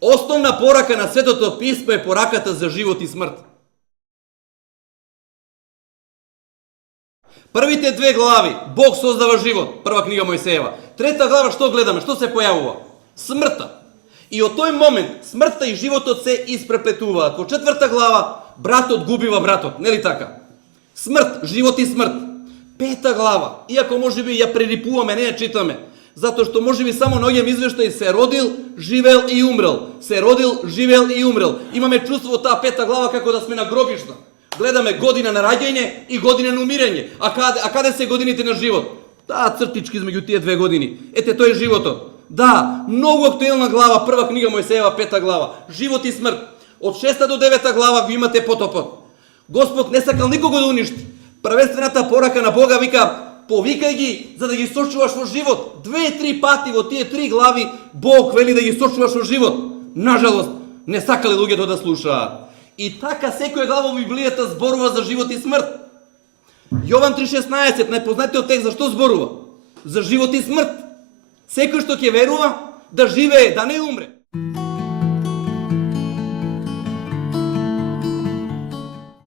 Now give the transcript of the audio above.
Основна порака на Светото писмо е пораката за живот и смрт. Првите две глави, Бог создава живот, прва книга Мојсеева. Трета глава, што гледаме, што се појавува? Смртта. И од тој момент смртта и животот се испреплетуваат. Во четврта глава братот губива братот, нели така? Смрт, живот и смрт. Пета глава, иако можеби ја прерипуваме, не ја читаме, затоа што можеби само наоѓаме извештај се родил, живел и умрел. Се родил, живел и умрел. Имаме чувство од таа пета глава како да сме на гробишта. Гледаме година на раѓање и година на умирање. А каде се годините на живот? Таа цртички измеѓу тие две години. Ете, тој е животот. Да, многу актуелна глава, прва книга Мојсеева, пета глава. Живот и смрт. Од 6 до 9 глава го имате потопот. Господ не сакал никого да уништи. Првенствената порака на Бога вика: повикај ги за да ги сочуваш во живот. 2-3 пати во тие 3 глави Бог вели да ги сочуваш во живот. Нажалост, не сакале луѓето да слушаат. И така секоја глава во Библијата зборува за живот и смрт. Јован 3:16, најпознатиот текст, за што зборува? За живот и смрт. Секој што ќе верува да живее, да не умре.